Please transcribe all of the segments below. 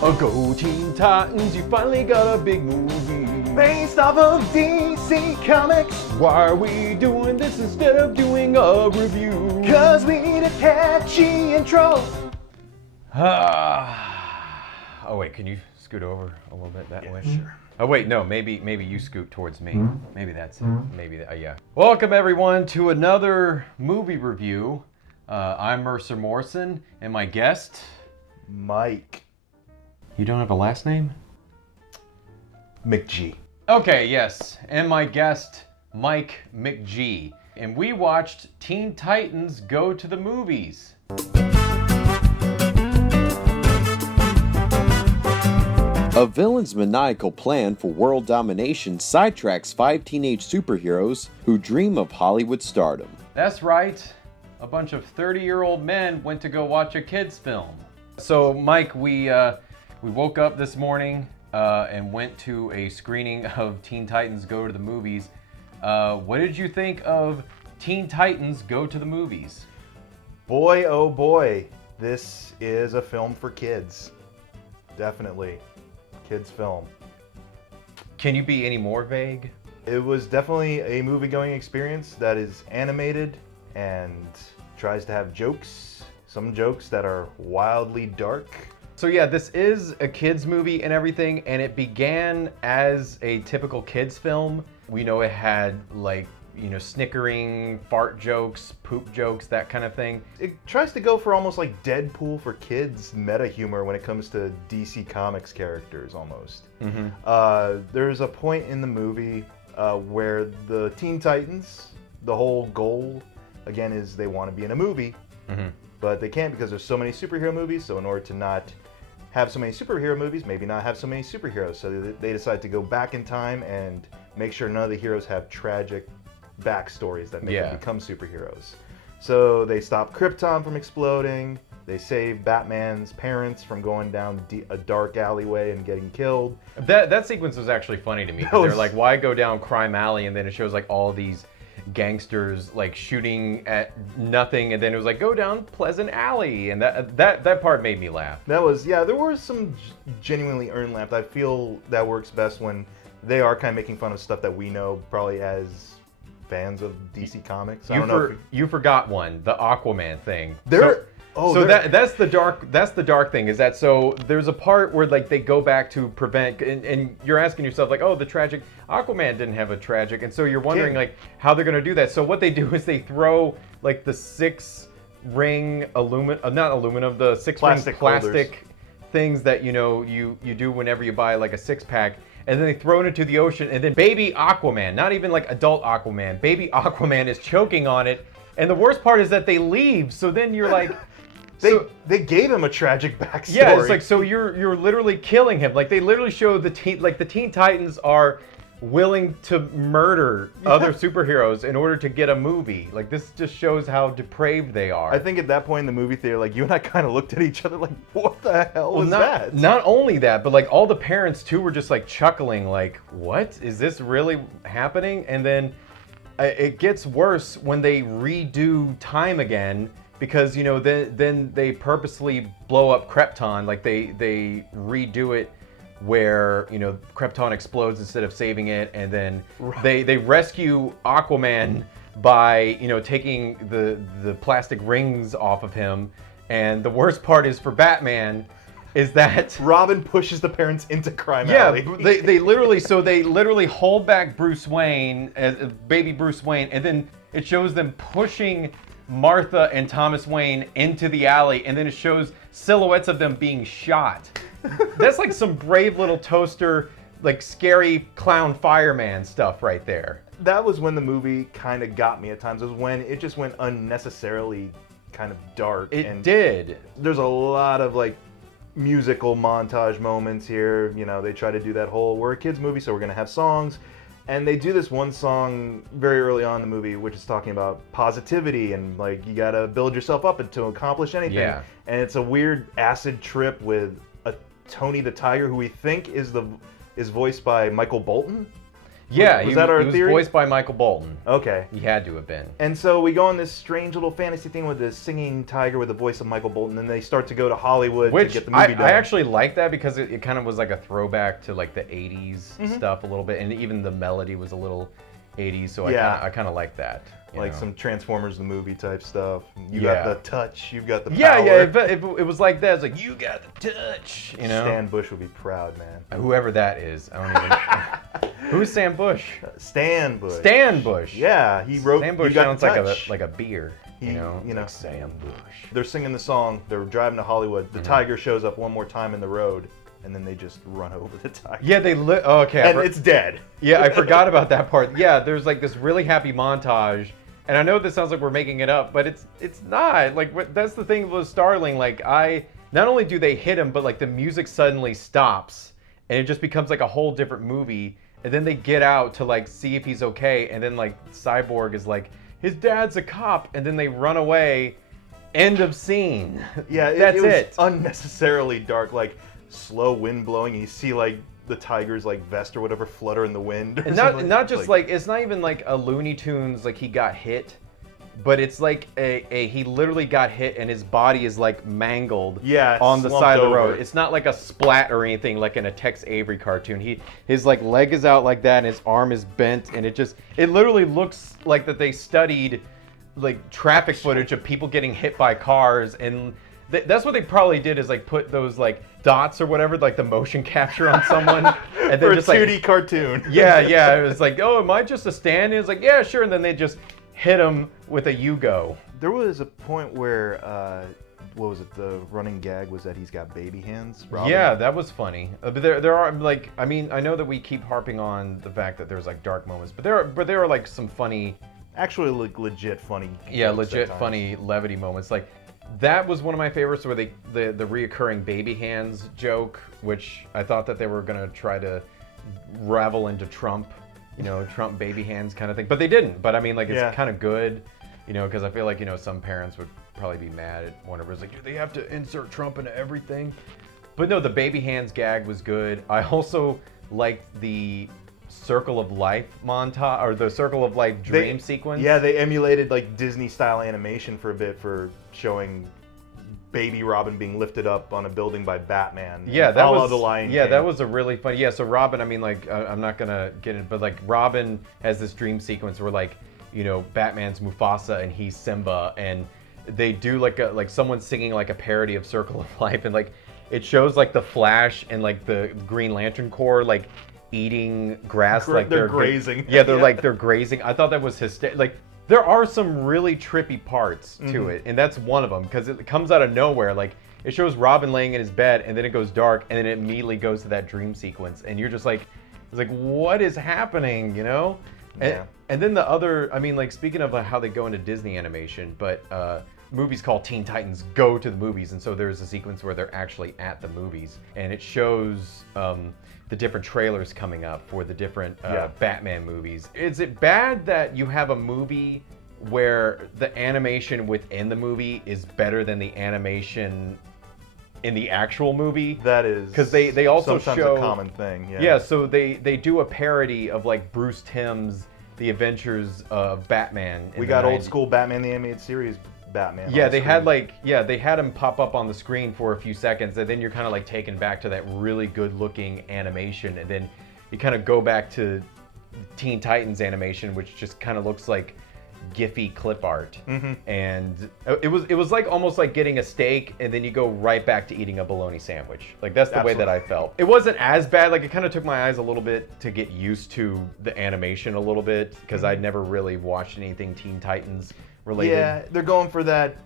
Go Teen Titans, you finally got a big movie. Based off of DC Comics. Why are we doing this instead of doing a review? Cause we need a catchy intro. Oh wait, can you scoot over a little bit that way? Sure. Oh wait, no, maybe you scoot towards me. Maybe that's it. Maybe that, yeah. Welcome everyone to another movie review. I'm Mercer Morrison, and my guest... Mike. You don't have a last name? McG. Okay, yes, and my guest, Mike McG. And we watched Teen Titans Go to the Movies. A villain's maniacal plan for world domination sidetracks 5 teenage superheroes who dream of Hollywood stardom. That's right, a bunch of 30-year-old men went to go watch a kid's film. So, Mike, we woke up this morning and went to a screening of Teen Titans Go to the Movies. What did you think of Teen Titans Go to the Movies? Boy, oh boy, this is a film for kids. Definitely. Kids film. Can you be any more vague? It was definitely a movie-going experience that is animated and tries to have jokes. Some jokes that are wildly dark. So yeah, this is a kids movie and everything, and it began as a typical kids film. We know it had like, snickering, fart jokes, poop jokes, that kind of thing. It tries to go for almost like Deadpool for kids meta humor when it comes to DC Comics characters almost. There's a point in the movie where the Teen Titans, the whole goal, again, is they want to be in a movie, but they can't because there's so many superhero movies, so in order to not have so many superhero movies, maybe not have so many superheroes, so they decide to go back in time and make sure none of the heroes have tragic backstories that make them become superheroes. So they stop Krypton from exploding, they save Batman's parents from going down a dark alleyway and getting killed. That sequence was actually funny to me. They're like, why go down Crime Alley? And then it shows like all these gangsters like shooting at nothing, and then it was like, go down Pleasant Alley, and that part made me laugh. That was, yeah, there were some genuinely earned laughs. I feel that works best when they are kind of making fun of stuff that we know probably as fans of DC Comics. You forgot one, the Aquaman thing. That's the dark thing, is that so there's a part where like they go back to prevent, and you're asking yourself like, oh, the tragic, Aquaman didn't have a tragic, and so you're wondering like how they're gonna do that. So what they do is they throw like the 6-ring the 6-ring plastic things that you do whenever you buy like a 6-pack, and then they throw it into the ocean, and then baby Aquaman, not even like adult Aquaman, baby Aquaman is choking on it, and the worst part is that they leave, so then you're like... They gave him a tragic backstory. Yeah, it's like, so you're literally killing him. Like, they literally show the Teen Titans are willing to murder other superheroes in order to get a movie. Like, this just shows how depraved they are. I think at that point in the movie theater, like, you and I kind of looked at each other like, what the hell was that? Not only that, but like all the parents too were just like chuckling, like, what? Is this really happening? And then it gets worse when they redo time again, because then they purposely blow up Krypton, like they redo it where Krypton explodes instead of saving it, and then they rescue Aquaman by taking the plastic rings off of him. And the worst part is for Batman is that Robin pushes the parents into Crime Alley. Yeah, they literally hold back Bruce Wayne, baby Bruce Wayne, and then it shows them pushing Martha and Thomas Wayne into the alley, and then it shows silhouettes of them being shot. That's like some brave little toaster, like scary clown fireman stuff right there. That was when the movie kind of got me at times. It was when it just went unnecessarily kind of dark. It did. There's a lot of like musical montage moments here. They try to do that whole, we're a kids movie, so we're gonna have songs. And they do this one song very early on in the movie, which is talking about positivity and like you gotta build yourself up to accomplish anything. Yeah. And it's a weird acid trip with a Tony the Tiger, who we think is voiced by Michael Bolton. Yeah, was that our he theory? was voiced by Michael Bolton. Okay. He had to have been. And so we go on this strange little fantasy thing with this singing tiger with the voice of Michael Bolton, and they start to go to Hollywood to get the movie done. I actually like that because it kind of was like a throwback to like the 80s stuff a little bit, and even the melody was a little 80s, so I kind of like that. Like some Transformers the movie type stuff. You Yeah. got the touch, you've got the power. Yeah, if it was like that, it's like, you got the touch, you know? Stan Bush would be proud, man. Whoever that is, I don't even Who's Sam Bush? Stan Bush. Stan Bush. Yeah, he wrote Sam Bush You Got sounds the like Touch. like a beer, you know? You know. Like Sam Bush. They're singing the song, they're driving to Hollywood, the tiger shows up one more time in the road, and then they just run over the tiger. Yeah, okay. And it's dead. Yeah, I forgot about that part. Yeah, there's like this really happy montage, and I know this sounds like we're making it up, but it's not. Like that's the thing with Starling. Like not only do they hit him, but like the music suddenly stops, and it just becomes like a whole different movie. And then they get out to like see if he's okay, and then like Cyborg is like, his dad's a cop, and then they run away. End of scene. Yeah, that's it was it. unnecessarily dark, like slow wind blowing, and you see like the tiger's like vest or whatever flutter in the wind. And not just like it's not even like a Looney Tunes like he got hit, but it's like he literally got hit and his body is like mangled on the side of the road. It's not like a splat or anything like in a Tex Avery cartoon. His like leg is out like that and his arm is bent, and it literally looks like that they studied like traffic footage of people getting hit by cars, and that's what they probably did, is like put those like dots or whatever, like the motion capture on someone, and then just a 2D like cartoon. yeah, it was like, oh, am I just a stand? And it's like, yeah, sure, and then they just hit him with a Yugo. There was a point where what was it? The running gag was that he's got baby hands. Robin. Yeah, that was funny. But there are like, I mean, I know that we keep harping on the fact that there's like dark moments, but there are like some funny, actually like legit funny. Yeah, legit funny levity moments. Like that was one of my favorites, where the reoccurring baby hands joke, which I thought that they were gonna try to ravel into Trump, Trump baby hands kind of thing, but they didn't. But I mean, like it's kind of good, because I feel like some parents would probably be mad at whenever it's like, do they have to insert Trump into everything? But no, the baby hands gag was good. I also liked the Circle of Life montage, or the Circle of Life dream sequence. Yeah, they emulated like Disney style animation for a bit for showing baby Robin being lifted up on a building by Batman. Yeah, that was the Lion Yeah, King. that was a really funny. Yeah, so Robin, I mean, like I'm not gonna get it, but like Robin has this dream sequence where like Batman's Mufasa and he's Simba, and they do like someone singing like a parody of Circle of Life, and like it shows like the Flash and like the Green Lantern Corps like eating grass, like they're grazing. Yeah, they're grazing. I thought that was hysterical. Like there are some really trippy parts to it, and that's one of them, because it comes out of nowhere. Like it shows Robin laying in his bed, and then it goes dark, and then it immediately goes to that dream sequence, and you're just like, it's like, what is happening, And then the other, I mean, like speaking of how they go into Disney animation, but movies called Teen Titans go to the movies, and so there's a sequence where they're actually at the movies, and it shows the different trailers coming up for the different Batman movies. Is it bad that you have a movie where the animation within the movie is better than the animation in the actual movie? That is, because they also sometimes show a common thing. Yeah, so they do a parody of like Bruce Timm's The Adventures of Batman. We got old school Batman the Animated Series Batman. Yeah, they had him pop up on the screen for a few seconds, and then you're kind of like taken back to that really good looking animation, and then you kind of go back to Teen Titans animation, which just kind of looks like Giphy clip art. And it was like almost like getting a steak and then you go right back to eating a bologna sandwich. Like that's the way that I felt. It wasn't as bad. Like it kind of took my eyes a little bit to get used to the animation a little bit, because I'd never really watched anything Teen Titans related. Yeah, they're going for that,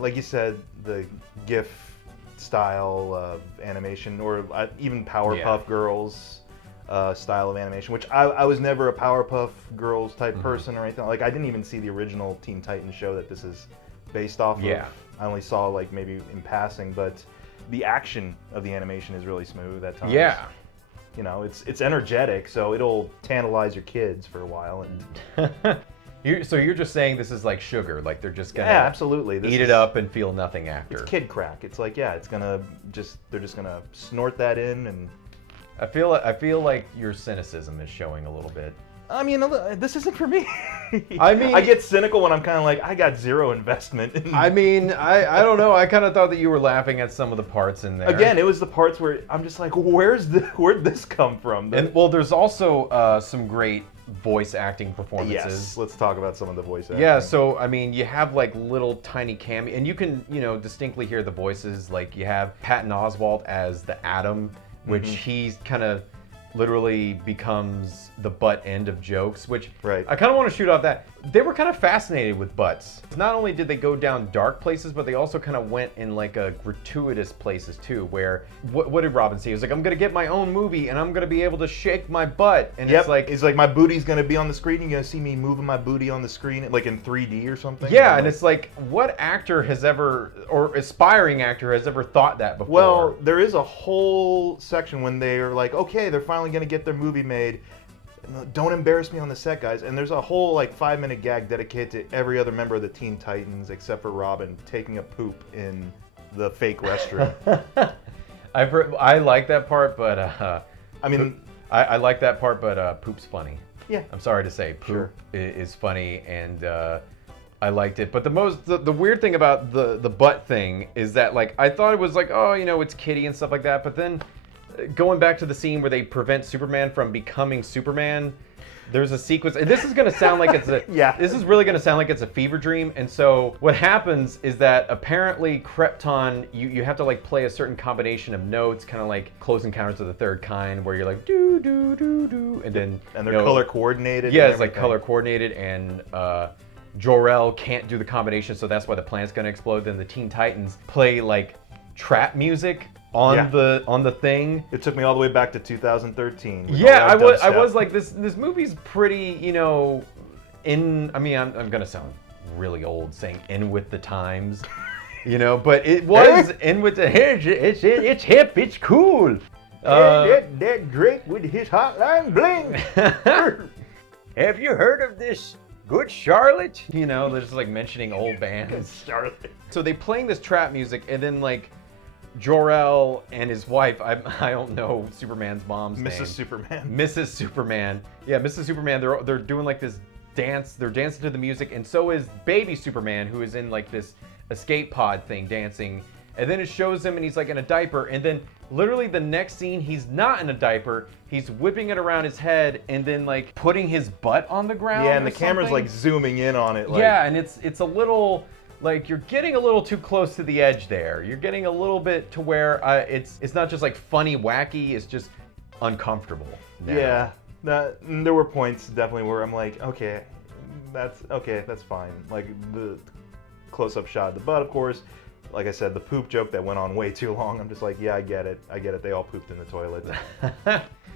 like you said, the GIF style of animation, or even Powerpuff Girls style of animation, which I was never a Powerpuff Girls type person or anything. Like I didn't even see the original Teen Titans show that this is based off of. I only saw like maybe in passing, but the action of the animation is really smooth at times. Yeah. It's energetic, so it'll tantalize your kids for a while. And So you're just saying this is like sugar, like they're just gonna absolutely eat it up and feel nothing after. It's kid crack. It's like they're just gonna snort that in, and I feel like your cynicism is showing a little bit. I mean, this isn't for me. I mean, I get cynical when I'm kind of like, I got zero investment. I mean, I don't know. I kind of thought that you were laughing at some of the parts in there. Again, it was the parts where I'm just like, where'd this come from? And well, there's also some great voice acting performances. Yes, let's talk about some of the voice acting. Yeah, so I mean, you have like little tiny cameo, and you can distinctly hear the voices. Like you have Patton Oswalt as the Atom, which he's kind of literally becomes the butt end of jokes, which right. I kind of want to shoot off that. They were kind of fascinated with butts. Not only did they go down dark places, but they also kind of went in like a gratuitous places too, where, what did Robin say? He was like, I'm going to get my own movie and I'm going to be able to shake my butt. And yep. it's like... He's like, my booty's going to be on the screen. You're going to see me moving my booty on the screen, like in 3D or something. Yeah, and it's like, what actor has ever, or aspiring actor has ever thought that before? Well, there is a whole section when they're like, okay, they're finally going to get their movie made. Don't embarrass me on the set, guys. And there's a whole like 5-minute gag dedicated to every other member of the Teen Titans except for Robin taking a poop in the fake restroom. I like that part, but I mean, I like that part, but poop's funny. Yeah, I'm sorry to say, poop is funny, and I liked it. But the weird thing about the butt thing is that like I thought it was like, oh, it's kiddie and stuff like that, but then. Going back to the scene where they prevent Superman from becoming Superman, there's a sequence, and this is going to sound like it's a this is really going to sound like it's a fever dream. And so what happens is that apparently Krypton, you have to like play a certain combination of notes, kind of like Close Encounters of the Third Kind, where you're like do do do do, and then they're color coordinated. Yeah, it's like color coordinated, and Jor-El can't do the combination, so that's why the planet's going to explode. Then the Teen Titans play like trap music on the thing. It took me all the way back to 2013. Yeah, I was like, this movie's pretty, I mean, I'm gonna sound really old saying in with the times, but it was in with the it's hip, it's cool. That Drake with his hotline bling. Have you heard of this Good Charlotte? They're just like mentioning old bands. Charlotte. So they playing this trap music, and then like Jor-El and his wife, I don't know Superman's mom's name. Mrs. Superman. Mrs. Superman. Yeah, Mrs. Superman, they're doing like this dance, they're dancing to the music, and so is baby Superman, who is in like this escape pod thing dancing. And then it shows him and he's like in a diaper, and then literally the next scene he's not in a diaper, he's whipping it around his head and then like putting his butt on the ground. Yeah, and the camera's like zooming in on it. Like... Yeah, and it's a little... Like, you're getting a little too close to the edge there. You're getting a little bit to where it's not just like funny, wacky, it's just uncomfortable now. Yeah, there were points definitely where I'm like, okay, that's fine. Like the close-up shot of the butt, of course. Like I said, the poop joke that went on way too long. I'm just like, yeah, I get it. They all pooped in the toilet.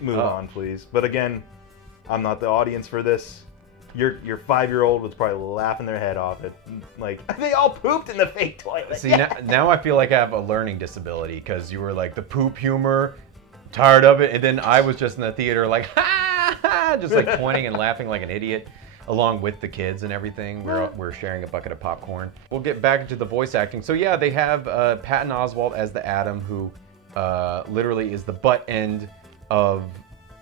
Move on, please. But again, I'm not the audience for this. Your 5-year-old was probably laughing their head off at, like, they all pooped in the fake toilet. See, now I feel like I have a learning disability, because you were like, the poop humor, tired of it, and then I was just in the theater like, ha, ha, just like pointing and laughing like an idiot, along with the kids and everything. We're sharing a bucket of popcorn. We'll get back into the voice acting. So yeah, they have Patton Oswalt as the Atom, who literally is the butt end of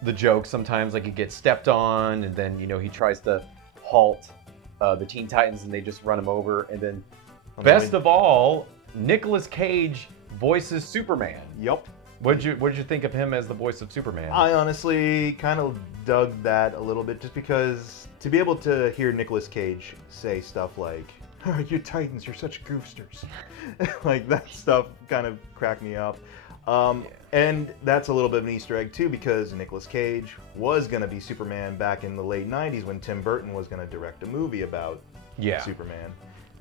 the joke. Sometimes like he gets stepped on, and then he tries to halt the Teen Titans, and they just run him over. And then best of all, Nicolas Cage voices Superman. Yep. What'd you think of him as the voice of Superman? I honestly kind of dug that a little bit, just because to be able to hear Nicolas Cage say stuff like, oh, you Titans, you're such goofsters. Like that stuff kind of cracked me up. And that's a little bit of an Easter egg too, because Nicolas Cage was going to be Superman back in the late 90s when Tim Burton was going to direct a movie about Superman.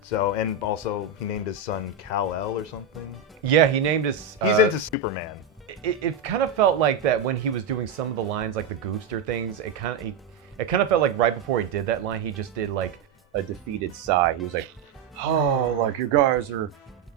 So, and also he named his son Kal-El or something. Yeah, he named his... He's into Superman. It kind of felt like that when he was doing some of the lines, like the goofster things, it kind of felt like right before he did that line, he just did like a defeated sigh. He was like, oh, like you guys are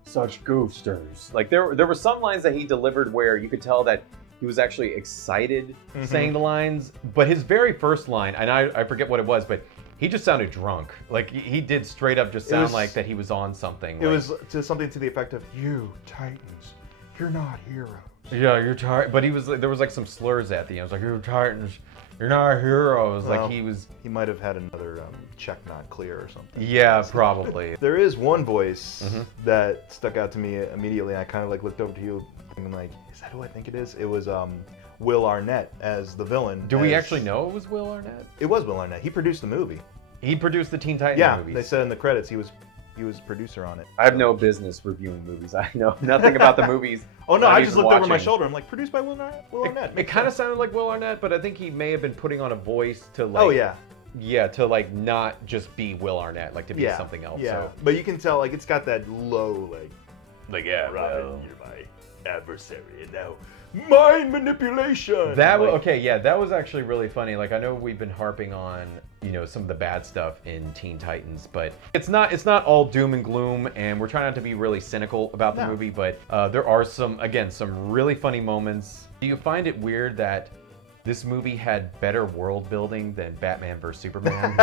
such goofsters. Like there were some lines that he delivered where you could tell that he was actually excited saying the lines, but his very first line, and I forget what it was, but he just sounded drunk. Like he did straight up just sound like that he was on something. It was something to the effect of, you Titans, You're not heroes. Yeah, you're tired. But he was there was like some slurs at the end. It was like you're Titans. You're not heroes. Well, like he was. He might have had another check not clear or something. Yeah, probably. There is one voice that stuck out to me immediately. I kind of like looked over to you and I'm like, is that who I think it is? It was Will Arnett as the villain. Do we actually know it was Will Arnett? It was Will Arnett. He produced the movie. He produced the Teen Titans movies. Yeah, they said in the credits he was producer on it. I have no business reviewing movies. I know nothing about the movies. Oh no, I'm I just even looked over my watching. shoulder. I'm like, produced by Will Arnett. It kind of sounded like Will Arnett, but I think he may have been putting on a voice to like. Oh yeah. Yeah, to like not just be Will Arnett, like to be something else. Yeah, So. but you can tell like it's got that low Like yeah, Robin, you're my adversary, and now mind manipulation. That like, okay, yeah, that was actually really funny. Like I know we've been harping on, some of the bad stuff in Teen Titans, but it's not all doom and gloom, and we're trying not to be really cynical about the movie, but there are some really funny moments. Do you find it weird that this movie had better world building than Batman vs Superman?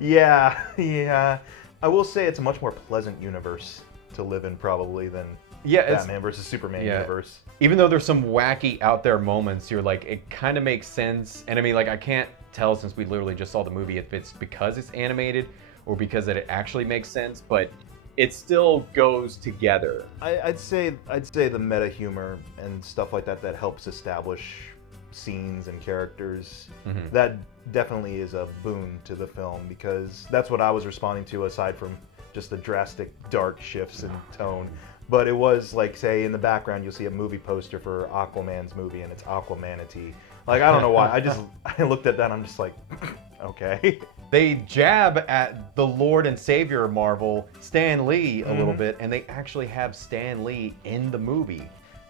yeah. I will say it's a much more pleasant universe to live in probably than Batman versus Superman universe. Even though there's some wacky out there moments, you're like, it kind of makes sense. And I mean, like, I can't tell since we literally just saw the movie if it's because it's animated or because that it actually makes sense, but It still goes together. I'd say the meta humor and stuff like that helps establish scenes and characters, that definitely is a boon to the film, because that's what I was responding to aside from just the drastic dark shifts in tone. But it was like, say, in the background you'll see a movie poster for Aquaman's movie and it's Aquamanity. Like, I don't know why. I looked at that and I'm just like, okay. They jab at the Lord and Savior of Marvel, Stan Lee, a little bit, and they actually have Stan Lee in the movie.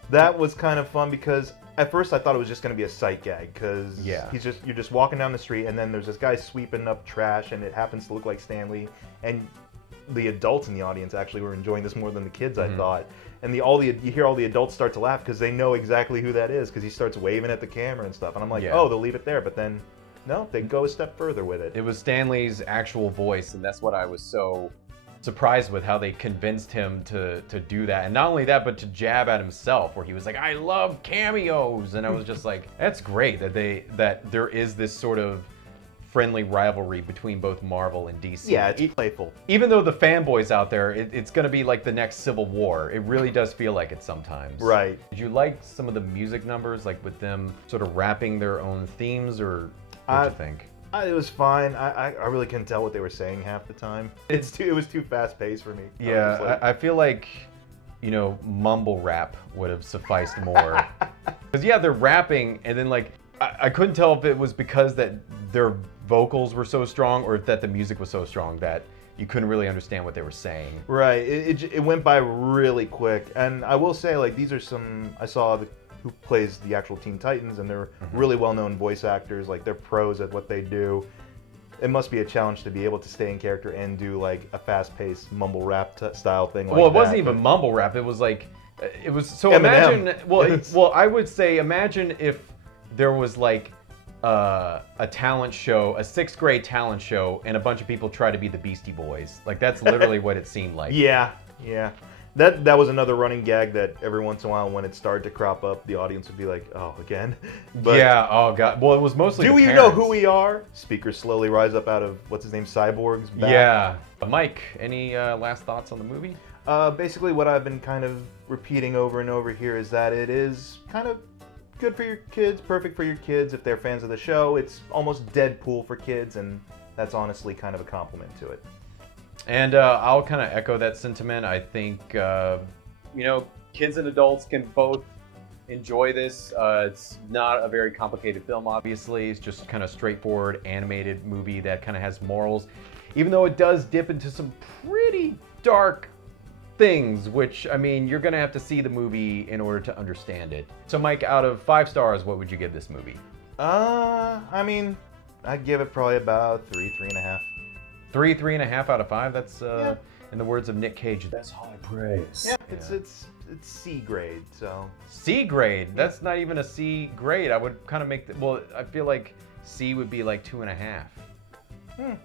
That was kind of fun because at first I thought it was just going to be a sight gag, because you're just walking down the street and then there's this guy sweeping up trash and it happens to look like Stan Lee, and the adults in the audience actually were enjoying this more than the kids, I thought. And you hear all the adults start to laugh because they know exactly who that is, because he starts waving at the camera and stuff. And I'm like, oh, they'll leave it there, but then no, they go a step further with it. It was Stan Lee's actual voice, and that's what I was so surprised with, how they convinced him to do that. And not only that, but to jab at himself, where he was like, I love cameos. And I was just like, that's great that there is this sort of friendly rivalry between both Marvel and DC. Yeah, it's playful. Even though the fanboys out there, it's going to be like the next Civil War. It really does feel like it sometimes. Right. Did you like some of the music numbers, like with them sort of rapping their own themes, or what'd you think? It was fine. I really couldn't tell what they were saying half the time. It was too fast paced for me. Yeah, I feel like, mumble rap would have sufficed more. Because they're rapping, and then like I couldn't tell if it was because that their vocals were so strong or that the music was so strong that you couldn't really understand what they were saying. Right. It went by really quick. And I will say, like, these are some, I saw who plays the actual Teen Titans, and they're really well-known voice actors. Like, they're pros at what they do. It must be a challenge to be able to stay in character and do like a fast-paced mumble rap style thing. Well, it wasn't even mumble rap. It was like, it was so. Eminem. Imagine. I would say, imagine if there was like a talent show, a 6th grade talent show, and a bunch of people try to be the Beastie Boys. Like, that's literally what it seemed like. Yeah. That was another running gag that every once in a while, when it started to crop up, the audience would be like, oh, again? But yeah, oh god. Well, it was mostly do you know who we are? Speakers slowly rise up out of, what's his name, Cyborg's back. Yeah. Mike, any last thoughts on the movie? Basically what I've been kind of repeating over and over here is that it is kind of good for your kids, perfect for your kids if they're fans of the show. It's almost Deadpool for kids, and that's honestly kind of a compliment to it. And I'll kind of echo that sentiment. I think, Kids and adults can both enjoy this. It's not a very complicated film, obviously. It's just kind of straightforward animated movie that kind of has morals, even though it does dip into some pretty dark things, which, I mean, you're going to have to see the movie in order to understand it. So, Mike, out of 5 stars, what would you give this movie? I mean, I'd give it probably about 3.5. 3.5 out of 5. That's in the words of Nick Cage, that's high praise. Yeah, it's C grade, so. C grade? That's not even a C grade. I would kind of make I feel like C would be like 2.5.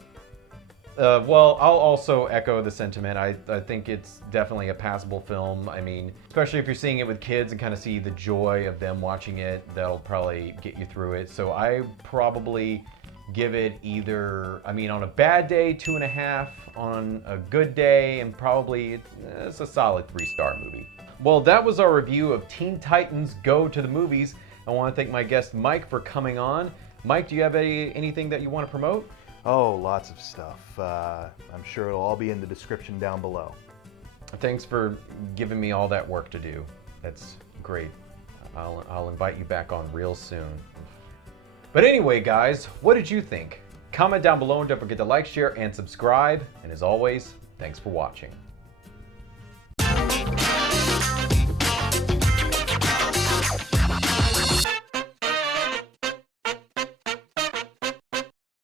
Well, I'll also echo the sentiment. I think it's definitely a passable film. I mean, especially if you're seeing it with kids and kind of see the joy of them watching it, that'll probably get you through it. So I probably give it either, I mean, on a bad day, 2.5, on a good day, and probably it's a solid 3-star movie. Well, that was our review of Teen Titans Go to the Movies. I want to thank my guest Mike for coming on. Mike, do you have anything that you want to promote? Oh, lots of stuff. I'm sure it'll all be in the description down below. Thanks for giving me all that work to do. That's great. I'll invite you back on real soon. But anyway, guys, what did you think? Comment down below and don't forget to like, share, and subscribe. And as always, thanks for watching.